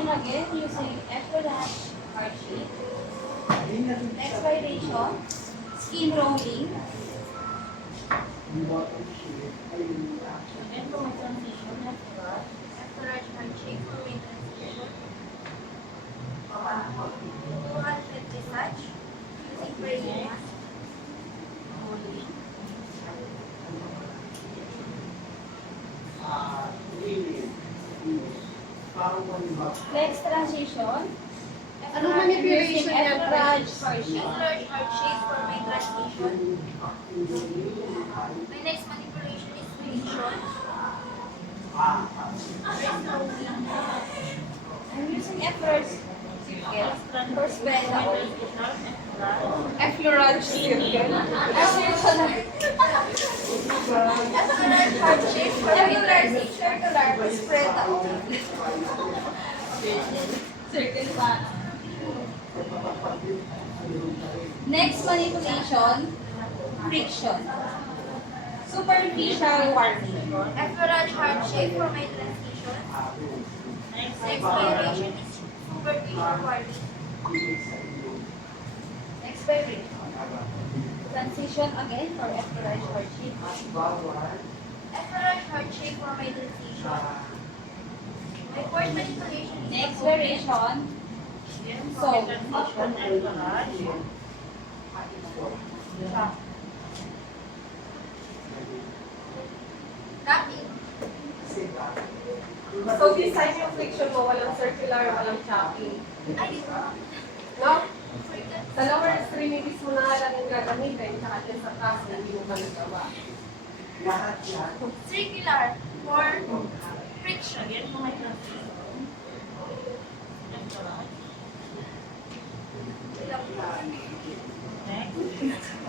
Transition again using F-dash hardship. Expiration, skin rolling. Again for my transition, F-dash hardship for my transition. Two-hand massage using praying mask. Rolling. Next transition. Ano manipulation yan? F-dash hardship. Large heart shape for my transition. My next manipulation is friction. I'm using F-dash circle for spread the oil. Effleurage circle. F-dash hardship for circular for spread the oil. Circle pa. Next manipulation, friction. Superficial warming. Effleurage heart shape for my transition. Expiration is superficial warming. Expiration. Transition again for F-dash hardship. Effleurage heart shape for my transition. My fourth manipulation is Expiration. So, cutting. So, this time yung friction mo, walang circular, walang chopping. Ay, dito. No? Sa lower extremities mo na lang yung gagamitin, saka dyan sa taas, hindi mo pa nagawa. Circular for friction. Yan po my transition. Next.